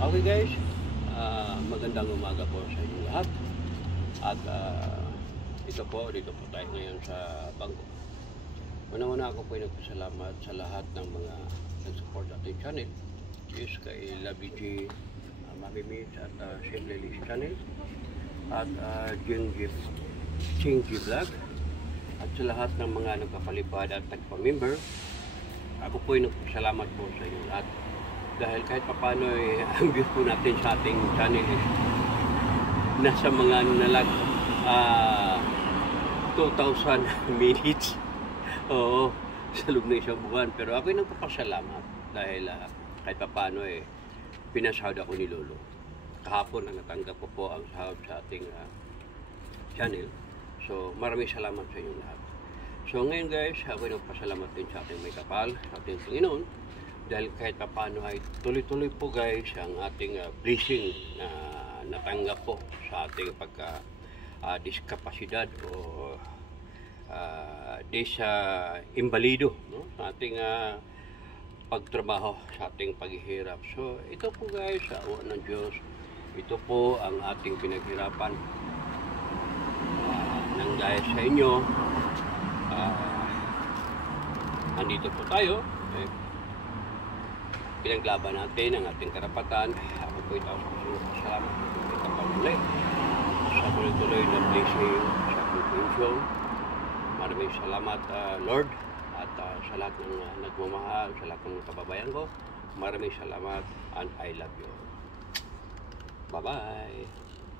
Okay guys, magandang umaga po sa inyong lahat. At dito po tayo ngayon sa bangko. Una-una ako po ay nagpasalamat sa lahat ng mga nag-support ating channel. Yes, kay Labi G, Mami Mitch at Simple Liz channel. At Ching G Vlog. At sa lahat ng mga nagpapalipad at nagpa-member, ako po ay nagpasalamat po sa inyo lahat. Dahil kahit papano ang views po natin sa ating channel nasa mga nalag 2,000 minutes. Oo, sa loob ng isang buwan. Pero ako'y nagpapasalamat dahil kahit papano pinasahod ako ni Lolo. Kahapon na natanggap ko po ang sahod sa ating channel. So maraming salamat sa inyo lahat. So ngayon guys, ako'y nagpasalamat din sa ating may kapal, sa ating Panginoon. Dahil kahit paano ay tuloy-tuloy po guys ang ating blessing na natanggap po sa ating pagka-diskapasidad o imbalido, no? Sa ating pagtrabaho, sa ating paghihirap. So ito po guys, sa awa ng Diyos, ito po ang ating pinaghirapan nang dahil sa inyo. Andito po tayo. Pinaglaban natin ang ating karapatan. Ako po ito salamat sa kapamuli sa tuloy-tuloy na blessing sa provincial. Maraming salamat Lord at sa lahat ng nagmamahal, sa lahat ng kababayan ko. Maraming salamat and I love you. Bye-bye.